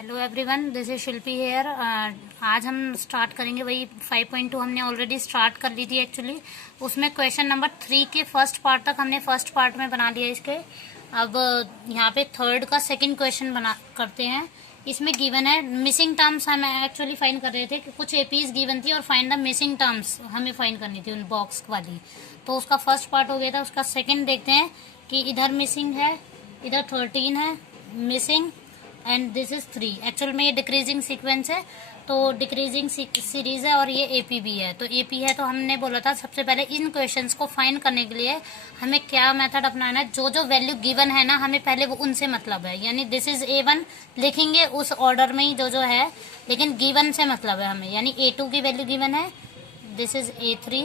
Hello everyone, this is Shilpi here. आज हम start करेंगे वही 5.2 हमने ऑलरेडी स्टार्ट कर ली थी एक्चुअली। उसमें क्वेश्चन नंबर 3 के फर्स्ट पार्ट तक हमने फर्स्ट पार्ट में बना लिया इसके। अब यहाँ पे थर्ड का सेकंड क्वेश्चन बना करते हैं। इसमें गिवन है मिसिंग टर्म्स, हम एक्चुअली फाइंड कर रहे थे कि कुछ एपीज गिवन थी और फाइंड द मिसिंग टर्म्स हमें फाइंड करनी थी उन बॉक्स वाली। तो उसका फर्स्ट पार्ट हो गया था। उसका सेकेंड देखते हैं कि इधर मिसिंग है, इधर 13 है missing and this is 3। Actual में ये डिक्रीजिंग सीक्वेंस है, तो डिक्रीजिंग सीरीज है और ये एपी भी है। तो एपी है तो हमने बोला था सबसे पहले इन क्वेश्चंस को फाइंड करने के लिए हमें क्या मेथड अपनाना है। जो जो वैल्यू गिवन है ना, हमें पहले वो उनसे मतलब है, यानी दिस इज A1 लिखेंगे उस ऑर्डर में ही जो जो है, लेकिन गिवन से मतलब है हमें। यानी A2 की वैल्यू गिवन है, this is A3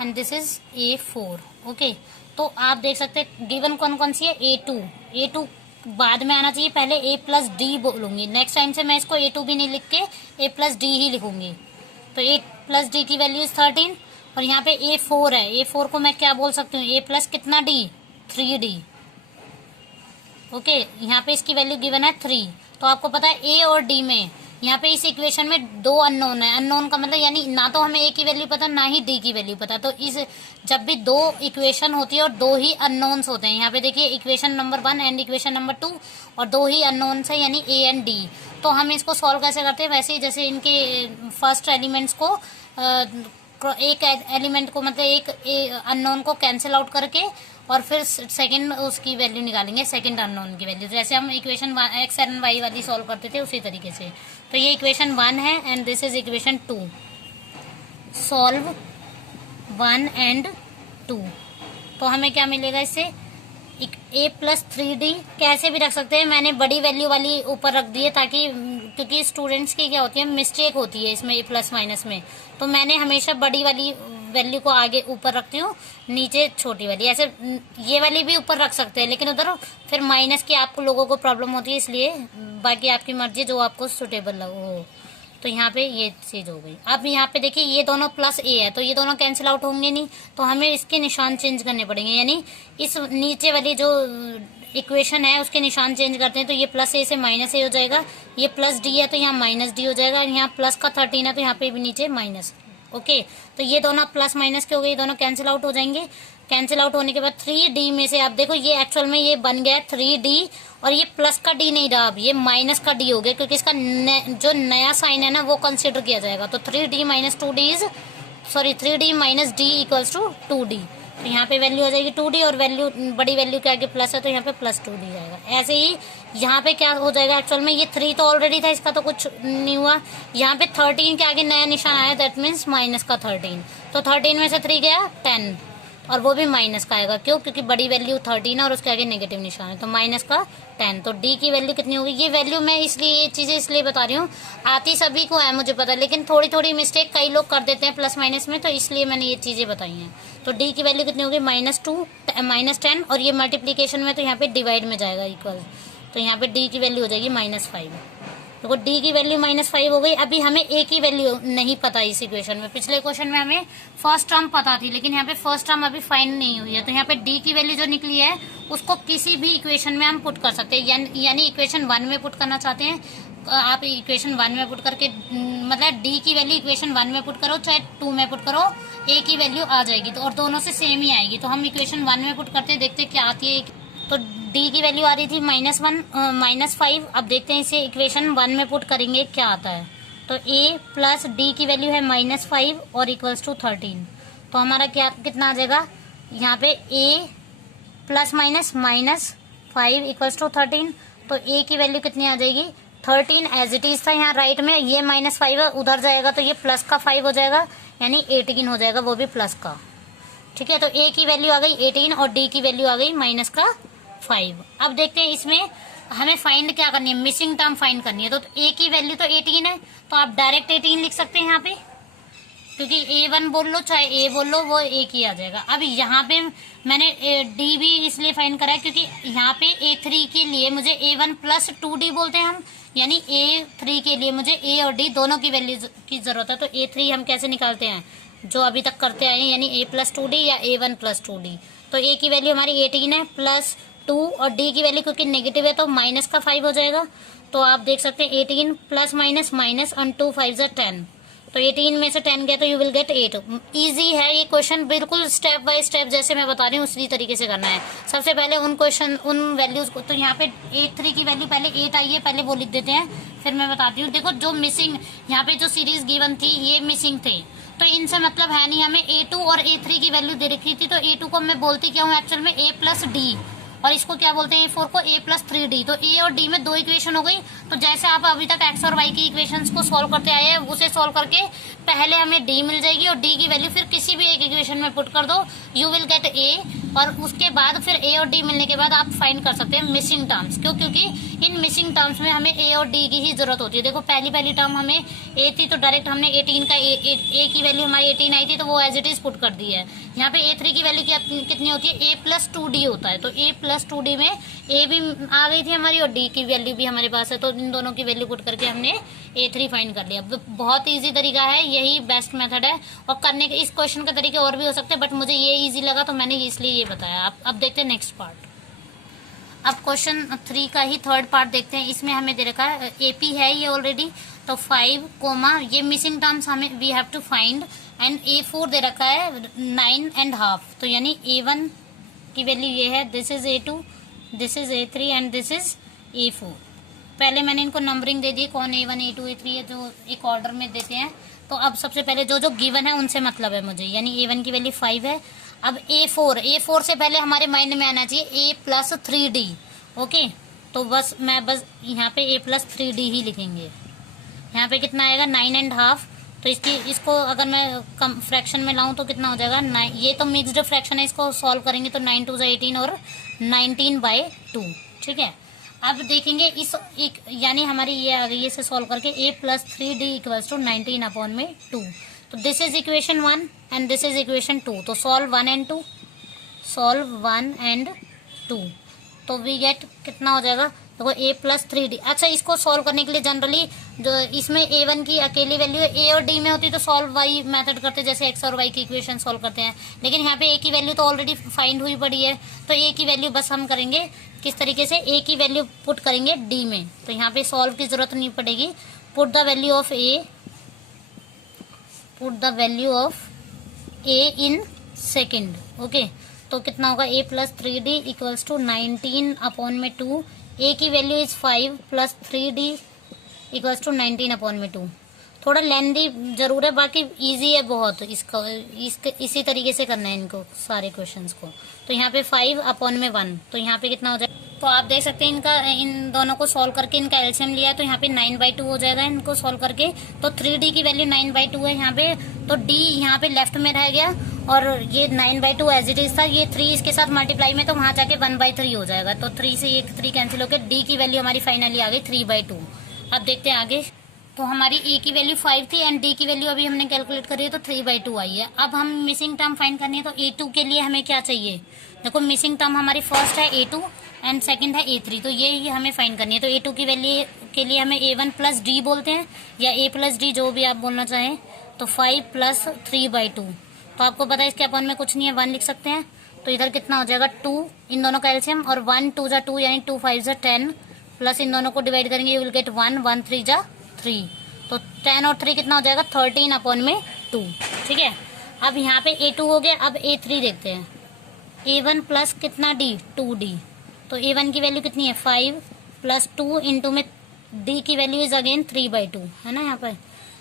and this is A4। Okay, तो आप देख सकते हैं गिवन कौन कौन सी है। A2 बाद में आना चाहिए, पहले A+D बोलूंगी। नेक्स्ट टाइम से मैं इसको A2 भी नहीं लिख के A+D ही लिखूंगी। तो A+D की वैल्यू इज 13 और यहाँ पे A4 है। A4 को मैं क्या बोल सकती हूँ, A+ कितना D, 3D। ओके, यहाँ पे इसकी वैल्यू गिवन है 3। तो आपको पता है A और D में, यहाँ पे इस इक्वेशन में दो अननोन है। अननोन का मतलब यानी ना तो हमें A की वैल्यू पता ना ही D की वैल्यू पता। तो इस जब भी दो इक्वेशन होती है और दो ही अननोन्स होते हैं, यहाँ पे देखिए equation number 1 and equation number 2 और दो ही अननोन्स है यानी A एंड D। तो हम इसको सॉल्व कैसे करते हैं, वैसे ही जैसे इनके फर्स्ट एलिमेंट्स को एक एलिमेंट को मतलब एक अननोन को कैंसिल आउट करके और फिर सेकंड उसकी वैल्यू निकालेंगे, सेकंड अननोन की वैल्यू। जैसे हम इक्वेशन एक्स एंड वाई वाली सॉल्व करते थे उसी तरीके से। तो ये इक्वेशन 1 है and this is equation 2। Solve 1 and 2। तो हमें क्या मिलेगा इससे, A+3D कैसे भी रख सकते हैं। मैंने बड़ी वैल्यू वाली ऊपर रख दी है ताकि, क्योंकि स्टूडेंट्स की क्या होती है मिस्टेक होती है इसमें प्लस माइनस में। तो मैंने हमेशा बड़ी वाली वैल्यू को आगे ऊपर रखती हूँ, नीचे छोटी वाली। ऐसे ये वाली भी ऊपर रख सकते हैं, लेकिन उधर फिर माइनस की आपको लोगों को प्रॉब्लम होती है, इसलिए बाकी आपकी मर्जी जो आपको सुटेबल हो। तो यहाँ पे ये चीज हो गई। अब यहाँ पे देखिए ये दोनों +A है तो ये दोनों कैंसिल आउट होंगे नहीं, तो हमें इसके निशान चेंज करने पड़ेंगे। यानी इस नीचे वाली जो इक्वेशन है उसके निशान चेंज करते हैं, तो ये +A से -A हो जाएगा। ये +D है तो यहाँ -D हो जाएगा। यहाँ प्लस का 13 है तो यहाँ पे भी नीचे माइनस। ओके, तो ये दोनों प्लस माइनस के हो गए, ये दोनों कैंसिल आउट हो जाएंगे। कैंसिल आउट होने के बाद 3D में से आप देखो ये एक्चुअल में ये बन गया 3D और ये प्लस का D नहीं रहा, अब ये माइनस का D हो गया, क्योंकि इसका जो नया साइन है ना वो कंसिडर किया जाएगा। तो 3D - 2D is 3D - D equals to 2D। तो यहाँ पे वैल्यू हो जाएगी 2D और वैल्यू बड़ी वैल्यू के आगे प्लस है तो यहाँ पे +2D जाएगा। ऐसे ही यहाँ पे क्या हो जाएगा, एक्चुअल में ये 3 तो ऑलरेडी था, इसका तो कुछ नहीं हुआ। यहाँ पे 13 के आगे नया निशान आया, दैट मीन्स माइनस का 13। तो 13 में से 3 गया 10 और वो भी माइनस का आएगा। क्यों, क्योंकि बड़ी वैल्यू 13 है और उसके आगे नेगेटिव निशान है, तो माइनस का 10। तो D की वैल्यू कितनी होगी, ये वैल्यू मैं इसलिए ये चीजें इसलिए बता रही हूँ, आती सभी को है मुझे पता, लेकिन थोड़ी थोड़ी मिस्टेक कई लोग कर देते हैं प्लस माइनस में, तो इसलिए मैंने ये चीजें बताई हैं। तो D की वैल्यू कितनी होगी, -2 -10 और ये मल्टीप्लीकेशन में तो यहाँ पे डिवाइड में जाएगा इक्वल। तो यहाँ पे D की वैल्यू हो जाएगी -5। देखो D की वैल्यू -5 हो गई। अभी हमें A की वैल्यू नहीं पता इस इक्वेशन में। पिछले क्वेश्चन में हमें फर्स्ट टर्म पता थी, लेकिन यहाँ पे फर्स्ट टर्म अभी फाइंड नहीं हुई है। तो यहाँ पे D की वैल्यू जो निकली है उसको किसी भी इक्वेशन में हम पुट कर सकते हैं। यानी इक्वेशन 1 में पुट करना चाहते हैं आप, इक्वेशन 1 में पुट करके मतलब D की वैल्यू इक्वेशन 1 में पुट करो चाहे 2 में पुट करो, A की वैल्यू आ जाएगी। तो और दोनों से सेम ही आएगी। तो हम इक्वेशन 1 में पुट करते देखते क्या आती है। तो D की वैल्यू आ रही थी -5। अब देखते हैं इसे इक्वेशन 1 में पुट करेंगे क्या आता है। तो A+ D की वैल्यू है -5 और इक्वल्स टू 13। तो हमारा क्या कितना आ जाएगा, यहाँ पे A ± -5 इक्वल्स टू 13। तो A की वैल्यू कितनी आ जाएगी, 13 एज इट इज था यहाँ राइट में, ये -5 है उधर जाएगा तो ये प्लस का 5 हो जाएगा, यानी 18 हो जाएगा, वो भी प्लस का। ठीक है, तो A की वैल्यू आ गई 18 और D की वैल्यू आ गई -5। अब देखते हैं इसमें हमें फाइंड क्या करनी है, मिसिंग टर्म फाइंड करनी है। तो A की वैल्यू तो 18 है, तो आप डायरेक्ट 18 लिख सकते हैं यहाँ पे, क्योंकि A1 बोल लो चाहे A बोल लो वो एक ही आ जाएगा। अब यहाँ पे मैंने D भी इसलिए फाइंड करा है क्योंकि यहाँ पे A3 के लिए मुझे A1 + 2D बोलते हैं हम, यानी A3 के लिए मुझे A और D दोनों की वैल्यू की जरूरत है। तो A3 हम कैसे निकालते हैं, जो अभी तक करते आए हैं, यानी A + 2D या A1 + 2D। तो A की वैल्यू हमारी 18 है, प्लस 2 और डी की वैल्यू क्योंकि नेगेटिव है तो माइनस का 5 हो जाएगा। तो आप देख सकते हैं 18 प्लस माइनस माइनस ऑन 2 5 10, तो 18 में से 10 गया तो यू विल गेट 8। इजी है ये क्वेश्चन, बिल्कुल स्टेप बाय स्टेप जैसे मैं बता रही हूँ उसी तरीके से करना है। सबसे पहले उन वैल्यूज को, तो यहाँ पे 8 3 की वैल्यू पहले 8 आई है, पहले वो लिख देते हैं, फिर मैं बताती हूँ। देखो जो मिसिंग यहाँ पे जो सीरीज गिवन थी ये मिसिंग थे, तो इनसे मतलब है नहीं, हमें A2 और A3 की वैल्यू दे रखी थी, तो A2 को मैं बोलती क्या हूँ एक्चुअल में A प्लस डी, और इसको क्या बोलते हैं A4 को A प्लस 3D। तो A और D में 2 इक्वेशन हो गई। तो जैसे आप अभी तक x और y की इक्वेशंस को सॉल्व करते आए हैं, उसे सॉल्व करके पहले हमें D मिल जाएगी और D की वैल्यू फिर किसी भी एक इक्वेशन में पुट कर दो, यू विल गेट A, और उसके बाद फिर A और D मिलने के बाद आप फाइंड कर सकते हैं मिसिंग टर्म्स। क्यों? क्योंकि इन मिसिंग टर्म्स में हमें A और D की ही जरूरत होती है। देखो पहली टर्म हमें A थी तो डायरेक्ट हमने 18 का A की वैल्यू हमारी 18 आई थी तो वो एज इट इज पुट कर दी है। यहाँ पे A3 की वैल्यू कितनी होती है? A प्लस 2D होता है, तो A प्लस 2D में A भी आ गई थी हमारी और D की वैल्यू भी हमारे पास है, तो इन दोनों की वैल्यू पुट करके हमने A3 फाइंड कर लिया। बहुत ईजी तरीका है, यही बेस्ट मेथड है, और करने के इस क्वेश्चन के तरीके और भी हो सकते हैं, बट मुझे ये ईजी लगा तो मैंने इसलिए ये बताया। अब देखते हैं नेक्स्ट पार्ट। अब क्वेश्चन 3 का ही थर्ड पार्ट देखते हैं। इसमें हमें दे रखा है AP है ये ऑलरेडी, तो 5 कोमा ये मिसिंग टर्म्स हमें we have to find, and A4 दे रखा है 9.5, तो यानी A1 की वैल्यू ये है, this is A2, this is A3 and this is A4। पहले मैंने इनको नंबरिंग दे दी, कौन A1 A2 A3 है, जो एक ऑर्डर में देते हैं। तो अब सबसे पहले जो गिवन है उनसे मतलब है मुझे, यानी A1 की वैल्यू 5 है। अब A4 से पहले हमारे माइंड में आना चाहिए A प्लस 3D। ओके, तो बस यहाँ पे A प्लस 3D ही लिखेंगे। यहाँ पे कितना आएगा? 9.5। तो इसको अगर मैं कम फ्रैक्शन में लाऊं तो कितना हो जाएगा? 9, ये तो मिक्स्ड फ्रैक्शन है, इसको सॉल्व करेंगे तो 9 2 18 और 19/2। ठीक है, अब देखेंगे यानी हमारी ये आ गई, इसे सॉल्व करके A plus 3D equals to 19/2। तो this is equation 1 and this is equation 2। तो सॉल्व 1 and 2, सॉल्व 1 and 2, तो वी गेट कितना हो जाएगा? देखो A प्लस 3D। अच्छा, इसको सॉल्व करने के लिए जनरली जो इसमें A1 की अकेली वैल्यू A और D में होती तो सॉल्व वाई मेथड करते, जैसे x और y की इक्वेशन सॉल्व करते हैं, लेकिन यहाँ पे A की वैल्यू तो ऑलरेडी फाइंड हुई पड़ी है, तो A की वैल्यू बस हम करेंगे किस तरीके से? A की वैल्यू पुट करेंगे D में, तो यहाँ पे सॉल्व की जरूरत नहीं पड़ेगी। Put the value of A in second. Okay, तो कितना होगा? A plus 3D equals to 19/2। A की value is 5 plus 3D equals to 19/2। थोड़ा लेंदी जरूर है, बाकी इजी है बहुत। इसी तरीके से करना है इनको सारे क्वेश्चंस को। तो यहाँ पे 5/1, तो यहाँ पे कितना हो जाएगा? तो आप देख सकते हैं इन दोनों को सॉल्व करके इनका एलसीएम लिया, तो यहाँ पे 9/2 हो जाएगा इनको सॉल्व करके। तो 3D की वैल्यू 9/2 है यहाँ पे, तो D यहाँ पे लेफ्ट में रह गया, और ये 9/2 एज इट इज था, ये 3 इसके साथ मल्टीप्लाई में, तो वहां जाके 1/3 हो जाएगा। तो 3 से ये 3 कैंसिल होकर D की वैल्यू हमारी फाइनली आ गई 3/2। अब देखते हैं आगे। तो हमारी A की वैल्यू 5 थी एंड D की वैल्यू अभी हमने कैलकुलेट करी है, तो 3/2 आई है। अब हम मिसिंग टर्म फाइंड करनी है, तो A2 के लिए हमें क्या चाहिए? देखो मिसिंग टर्म हमारी फर्स्ट है A2 एंड सेकंड है A3, तो ये हमें फाइंड करनी है। तो A2 की वैल्यू के लिए हमें A1 प्लस D बोलते हैं, या A प्लस D, जो भी आप बोलना चाहें। तो 5 प्लस 3/2, तो आपको पता है इसके अपन में कुछ नहीं है, 1 लिख सकते हैं। तो इधर कितना हो जाएगा? 2, इन दोनों का एलसीएम, और 1 2 जा 2 यानी 2 5 जा 10, प्लस इन दोनों को डिवाइड करेंगे, यू विल गेट 1 1 3 जा 3। तो 10 और 3 कितना हो जाएगा? 13/2। ठीक है, अब यहाँ पे A2 हो गया। अब A3 देखते हैं। A1 प्लस कितना D? 2D। तो A1 की वैल्यू कितनी है? 5 प्लस 2 इंटू में D की वैल्यू इज अगेन 3/2 है ना यहाँ पर।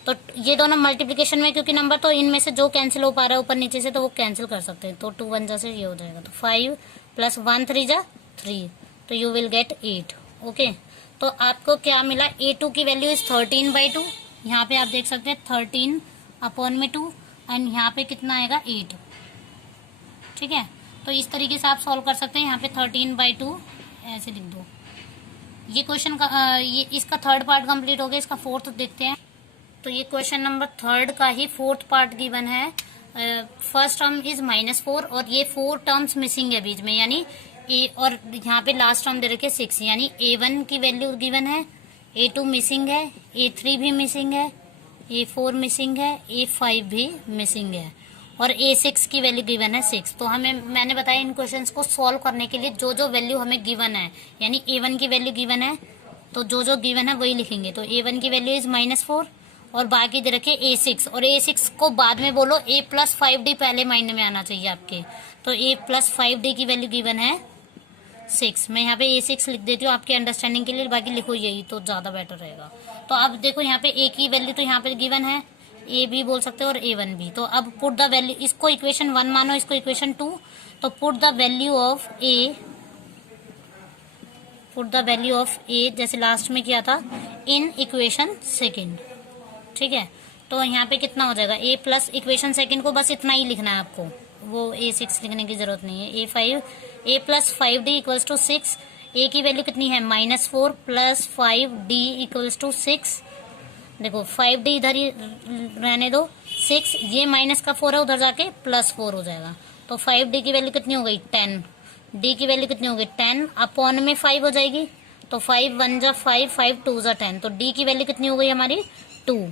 तो ये दोनों मल्टीप्लिकेशन में, क्योंकि नंबर तो इनमें से जो कैंसिल हो पा रहा है ऊपर नीचे से, तो वो कैंसिल कर सकते हैं। तो 2 1 जा से ये हो जाएगा, तो 5 प्लस 1 3 जा 3, तो यू विल गेट 8। ओके, तो आपको क्या मिला? A2 की वैल्यू इज 13/2। यहाँ पे आप देख सकते हैं 13/2, एंड यहाँ पे कितना आएगा? 8। ठीक है, तो इस तरीके से आप सॉल्व कर सकते हैं। यहाँ पे 13/2 ऐसे लिख दो। ये क्वेश्चन का इसका थर्ड पार्ट कंप्लीट हो गया। इसका फोर्थ देखते हैं। तो ये क्वेश्चन नंबर 3 का ही फोर्थ पार्ट गिवन है। फर्स्ट टर्म इज -4 और ये 4 टर्म्स मिसिंग है बीच में, यानी और यहाँ पे लास्ट टर्म दे रखे 6, यानी A1 की वैल्यू गिवन है, A2 मिसिंग है, A3 भी मिसिंग है, A4 मिसिंग है, A5 भी मिसिंग है, और A6 की वैल्यू गिवन है 6। तो मैंने बताया इन क्वेश्चंस को सॉल्व करने के लिए जो जो वैल्यू हमें गिवन है, यानी A1 की वैल्यू गिवन है तो जो जो गिवन है वही लिखेंगे। तो A1 की वैल्यू इज -4 और बाकी दे रखे A6, और A6 को बाद में बोलो A+5D पहले माइंड में आना चाहिए आपके। तो A+5D की वैल्यू गिवन है 6। मैं यहाँ पे A6 लिख देती हूँ आपके अंडरस्टैंडिंग के लिए, बाकी लिखो यही तो ज़्यादा बेटर रहेगा। तो अब देखो यहाँ पे A की वैल्यू तो यहाँ पे गिवन है, A भी बोल सकते हो और A1 भी। तो अब पुट द वैल्यू, इसको इक्वेशन 1 मानो, इसको इक्वेशन 2। तो put the value of A जैसे लास्ट में किया था इन इक्वेशन सेकेंड, ठीक है। तो यहाँ पे कितना हो जाएगा, A प्लस इक्वेशन सेकेंड को बस इतना ही लिखना है आपको, वो A6 लिखने की जरूरत नहीं है। A plus 5D equals to 6। A की वैल्यू कितनी है -4 प्लस 5D इक्वल्स टू 6। देखो 5D इधर ही रहने दो, 6 ये माइनस का 4 है उधर जाके +4 हो जाएगा। तो 5D की वैल्यू कितनी हो गई 10, D की वैल्यू कितनी हो गई 10 अपॉन में 5 हो जाएगी। तो 5 1 जा 5, 5 2 जा 10। तो D की वैल्यू कितनी हो गई हमारी 2।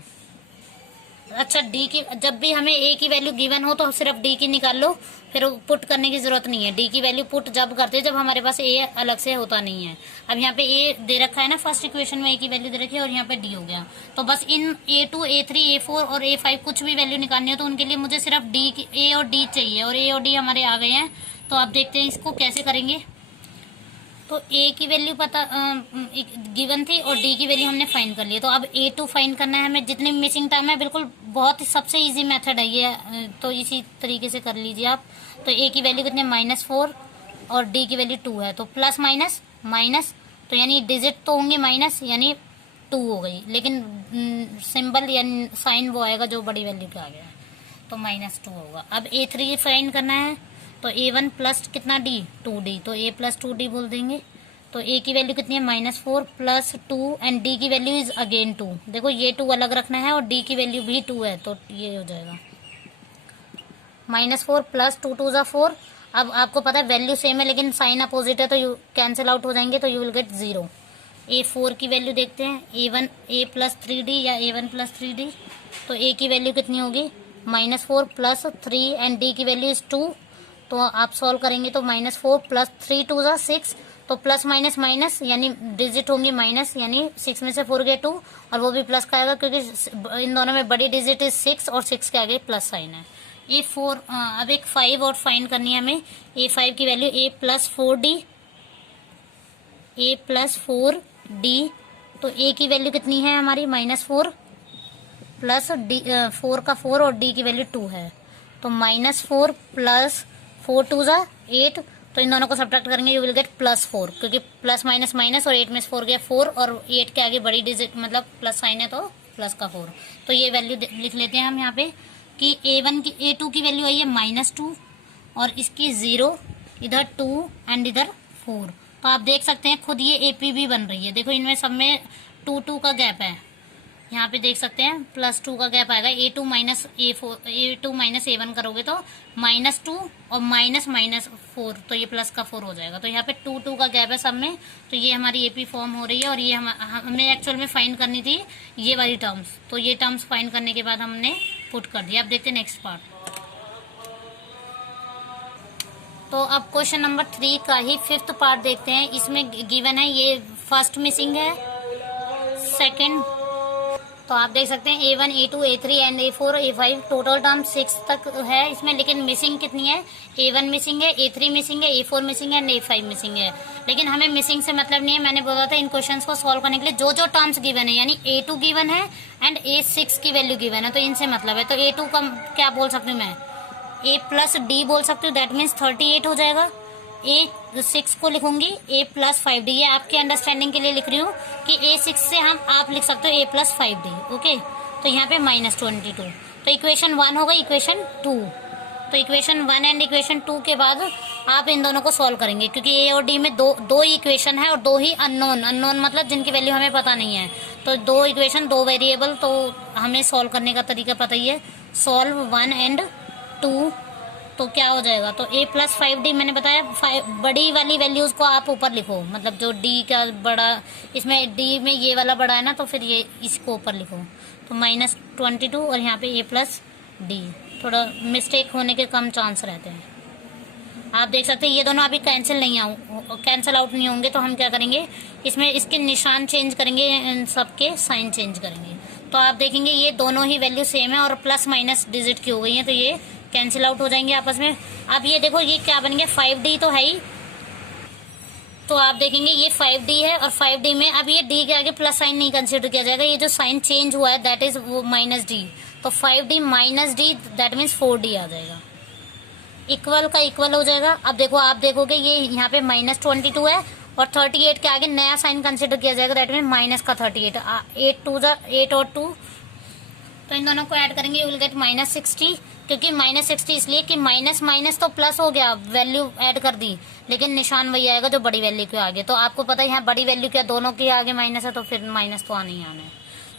अच्छा D की, जब भी हमें A की वैल्यू गिवन हो तो सिर्फ D की निकाल लो, फिर पुट करने की जरूरत नहीं है। D की वैल्यू पुट जब करते हैं जब हमारे पास A अलग से होता नहीं है। अब यहाँ पे A दे रखा है ना, फर्स्ट इक्वेशन में A की वैल्यू दे रखी है और यहाँ पे D हो गया। तो बस इन A2 A3 A4 और A5 कुछ भी वैल्यू निकालनी हो तो उनके लिए मुझे सिर्फ A और D चाहिए, और A और D हमारे आ गए हैं। तो आप देखते हैं इसको कैसे करेंगे। तो A की वैल्यू पता गिवन थी और D की वैल्यू हमने फाइंड कर लिया। तो अब A2 फाइंड करना है हमें। जितने मिसिंग टर्म है बिल्कुल बहुत ही सबसे इजी मेथड है ये, तो इसी तरीके से कर लीजिए आप। तो A की वैल्यू कितनी है -4 और D की वैल्यू 2 है। तो प्लस माइनस माइनस, तो यानी डिजिट तो होंगे माइनस, यानी 2 हो गई, लेकिन सिंबल या साइन वो आएगा जो बड़ी वैल्यू का आ गया, तो -2 होगा। अब A3 फाइंड करना है। तो A1 प्लस कितना D 2D, तो A प्लस 2D बोल देंगे। तो A की वैल्यू कितनी है -4 प्लस 2 एंड D की वैल्यू इज अगेन 2। देखो ये 2 अलग रखना है और D की वैल्यू भी 2 है, तो ये हो जाएगा -4 प्लस 2 2 जा 4। अब आपको पता है वैल्यू सेम है लेकिन साइन अपोजिट है तो यू कैंसिल आउट हो जाएंगे, तो यू विल गेट 0। A4 की वैल्यू देखते हैं, A प्लस 3D या A1 प्लस 3D। तो A की वैल्यू कितनी होगी -4 प्लस 3 एंड D की वैल्यू इज 2। तो आप सॉल्व करेंगे तो -4 प्लस 3 2 जा 6। तो प्लस माइनस माइनस यानी डिजिट होंगी माइनस, यानी 6 में से 4 गए 2 और वो भी प्लस का आएगा क्योंकि इन दोनों में बड़ी डिजिट इज 6 और 6 के आगे प्लस साइन है। A4 अब एक 5 और फाइंड करनी है हमें। A5 की वैल्यू A प्लस 4D। तो A की वैल्यू कितनी है हमारी -4 प्लस D 4 का 4 और D की वैल्यू 2 है। तो -4 प्लस 4 2 जा 8। तो इन दोनों को सब्ट्रैक्ट करेंगे यू विल गेट +4, क्योंकि प्लस माइनस माइनस और 8 में से 4 गया 4 और 8 के आगे बड़ी डिजिट मतलब प्लस साइन है तो प्लस का 4। तो ये वैल्यू लिख लेते हैं हम यहाँ पे कि A2 की वैल्यू आई है -2 और इसकी 0, इधर 2 एंड इधर 4। तो आप देख सकते हैं खुद ये AP भी बन रही है। देखो इनमें सब में 2 2 का गैप है, यहाँ पे देख सकते हैं +2 का गैप आएगा। A2 माइनस A1 करोगे तो -2 और -4, तो ये प्लस का 4 हो जाएगा। तो यहाँ पे 2 2 का गैप है सब में, तो ये हमारी AP फॉर्म हो रही है। और ये हमें एक्चुअल में फाइंड करनी थी ये वाली टर्म्स, तो ये टर्म्स फाइंड करने के बाद हमने पुट कर दिया। अब देखते हैं नेक्स्ट पार्ट। तो अब क्वेश्चन नंबर 3 का ही 5th पार्ट देखते हैं। इसमें गिवन है ये फर्स्ट मिसिंग है, सेकंड, तो आप देख सकते हैं A1 A2 A3 and A4 A5 total term 6 तक है इसमें, लेकिन मिसिंग कितनी है, A1 मिसिंग है, A3 मिसिंग है, A4 मिसिंग है एंड A5 मिसिंग है। लेकिन हमें मिसिंग से मतलब नहीं है, मैंने बोला था इन क्वेश्चंस को सॉल्व करने के लिए जो जो टर्म्स गिवन है, यानी A2 गिवन है एंड A6 की वैल्यू गिवन है, तो इनसे मतलब है। तो A2 का क्या बोल सकती हूँ मैं, A प्लस D बोल सकती हूँ, दैट मीन्स 38 हो जाएगा। A6 को लिखूंगी A प्लस 5D, ये आपके अंडरस्टैंडिंग के लिए लिख रही हूँ कि A6 से आप लिख सकते हो A प्लस 5D, ओके। तो यहाँ पे -22। तो इक्वेशन 1 होगा, इक्वेशन 2। तो इक्वेशन 1 एंड इक्वेशन 2 के बाद आप इन दोनों को सॉल्व करेंगे, क्योंकि A और D में दो ही इक्वेशन है और 2 ही अननोन मतलब जिनकी वैल्यू हमें पता नहीं है। तो 2 इक्वेशन 2 वेरिएबल, तो हमें सॉल्व करने का तरीका पता ही है। सॉल्व 1 एंड 2, तो क्या हो जाएगा, तो A प्लस 5D मैंने बताया, बड़ी वाली वैल्यूज को आप ऊपर लिखो, मतलब जो D का बड़ा, इसमें D में ये वाला बड़ा है ना, तो फिर ये इसको ऊपर लिखो। तो -22 और यहाँ पे A प्लस D, थोड़ा मिस्टेक होने के कम चांस रहते हैं। आप देख सकते हैं ये दोनों अभी कैंसिल आउट नहीं होंगे, तो हम क्या करेंगे, इसमें इसके निशान चेंज करेंगे, इन सबके साइन चेंज करेंगे। तो आप देखेंगे ये दोनों ही वैल्यू सेम है और प्लस माइनस डिजिट की हो गई है, तो ये कैंसिल आउट हो जाएंगे आपस में। अब ये देखो ये क्या बन गया, 5D तो है ही, तो आप देखेंगे ये 5D है और 5D में अब ये D के आगे प्लस साइन नहीं कंसिडर किया जाएगा, ये जो साइन चेंज हुआ है दैट इज वो -D, तो 5D minus D that means 4D आ जाएगा, इक्वल का इक्वल हो जाएगा। अब देखो आप देखोगे ये यहाँ पे -22 है और 38 के आगे नया साइन कंसिडर किया जाएगा, दैट मीन माइनस का 38, 8 और 2, तो इन दोनों को ऐड करेंगे, यू विल गेट -60, क्योंकि -60 इसलिए कि माइनस माइनस तो प्लस हो गया, वैल्यू ऐड कर दी, लेकिन निशान वही आएगा जो बड़ी वैल्यू के आगे, तो आपको पता है यहाँ बड़ी वैल्यू क्या, दोनों के आगे माइनस है, तो फिर माइनस तो आना ही आना है।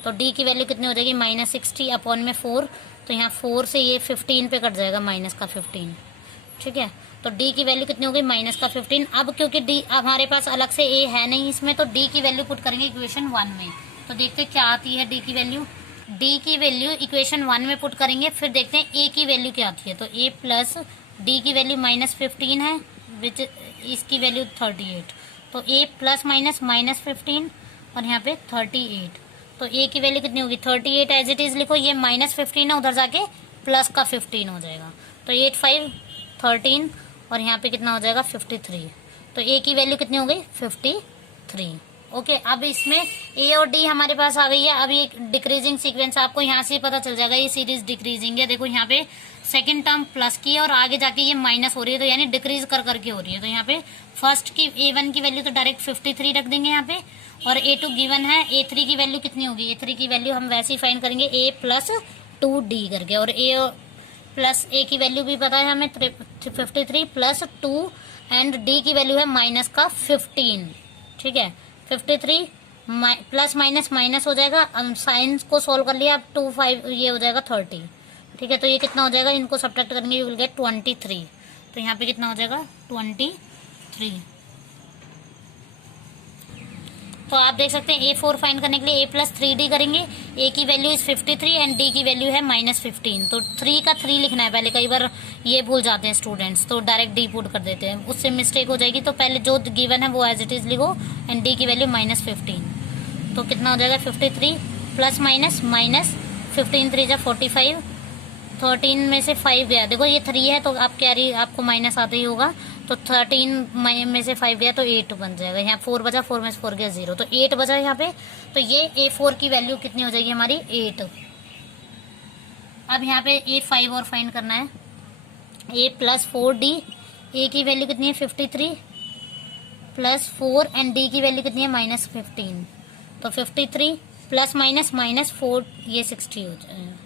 तो D की वैल्यू कितनी हो जाएगी, -60 अपॉन में 4, तो यहाँ 4 से ये 15 पे कट जाएगा, माइनस का 15, ठीक है। तो D की वैल्यू कितनी होगी, माइनस का 15। अब क्योंकि D हमारे पास अलग से A है नहीं इसमें, तो D की वैल्यू पुट करेंगे इक्वेशन 1 में, तो देखते हैं क्या आती है D की वैल्यू। D की वैल्यू इक्वेशन 1 में पुट करेंगे, फिर देखते हैं A की वैल्यू क्या आती है। तो A प्लस D की वैल्यू -15 है, विच इसकी वैल्यू 38, तो A प्लस माइनस -15 और यहाँ पे 38, तो A की वैल्यू कितनी होगी, 38 एज इट इज लिखो, ये -15 है, उधर जाके प्लस का 15 हो जाएगा, तो 8 5 13 और यहाँ पे कितना हो जाएगा 53, तो A की वैल्यू कितनी हो गई 53। ओके, अब इसमें A और D हमारे पास आ गई है। अब ये डिक्रीजिंग सीक्वेंस आपको यहाँ से पता चल जाएगा, ये सीरीज डिक्रीजिंग है। देखो यहाँ पे सेकंड टर्म प्लस की है और आगे जाके ये माइनस हो रही है, तो यानी डिक्रीज कर करके हो रही है। तो यहाँ पे फर्स्ट की A1 की वैल्यू तो डायरेक्ट 53 रख देंगे यहाँ पे, और A2 गिवन है। A3 की वैल्यू कितनी होगी, A3 की वैल्यू हम वैसे ही फाइंड करेंगे A प्लस 2D करके, और A प्लस A की वैल्यू भी पता है हमें 53 प्लस 2 एंड D की वैल्यू है माइनस का 15, ठीक है। 53 प्लस माइनस माइनस हो जाएगा, साइंस को सोल्व कर लिया, अब 2 5 ये हो जाएगा 30, ठीक है। तो ये कितना हो जाएगा, इनको सब्ट्रैक्ट करेंगे, यू विल गेट 23, तो यहाँ पे कितना हो जाएगा 23। तो आप देख सकते हैं A4 फाइंड करने के लिए A प्लस 3D करेंगे, A की वैल्यू इज 53 एंड D की वैल्यू है -15, तो 3 का 3 लिखना है पहले, कई बार ये भूल जाते हैं स्टूडेंट्स, तो डायरेक्ट D पुट कर देते हैं, उससे मिस्टेक हो जाएगी। तो पहले जो गिवन है वो एज इट इज लिखो एंड D की वैल्यू -15, तो कितना हो जाएगा 53 प्लस माइनस -15 3 जा 45, 13 में से 5 गया, देखो ये 3 है तो आप कैरी आपको माइनस आता ही होगा, तो 13 में से 5 गया तो 8 बन जाएगा। यहाँ 4 बचा, 4 में से 4 गया 0, तो 8 बचा यहाँ पे। तो ये A4 की वैल्यू कितनी हो जाएगी हमारी 8। अब यहाँ पे A5 और फाइंड करना है, A प्लस 4D, A की वैल्यू कितनी है 53 प्लस 4 एंड D की वैल्यू कितनी है -15, तो 53 प्लस माइनस -4 ये 60 हो जाएगा,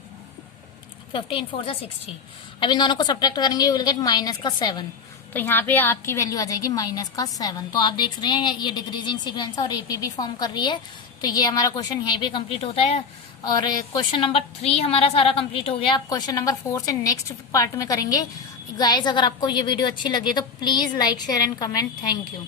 15 4 जा 60। अब इन दोनों को सब्ट्रैक्ट करेंगे, यू विल गेट माइनस का 7, तो यहाँ पे आपकी वैल्यू आ जाएगी माइनस का 7। तो आप देख रहे हैं ये डिक्रीजिंग सीक्वेंस और AP भी फॉर्म कर रही है। तो ये हमारा क्वेश्चन यहीं पे कंप्लीट होता है, और क्वेश्चन नंबर 3 हमारा सारा कंप्लीट हो गया। अब क्वेश्चन नंबर 4 से नेक्स्ट पार्ट में करेंगे। गाइज अगर आपको ये वीडियो अच्छी लगी तो please like share and comment. Thank you.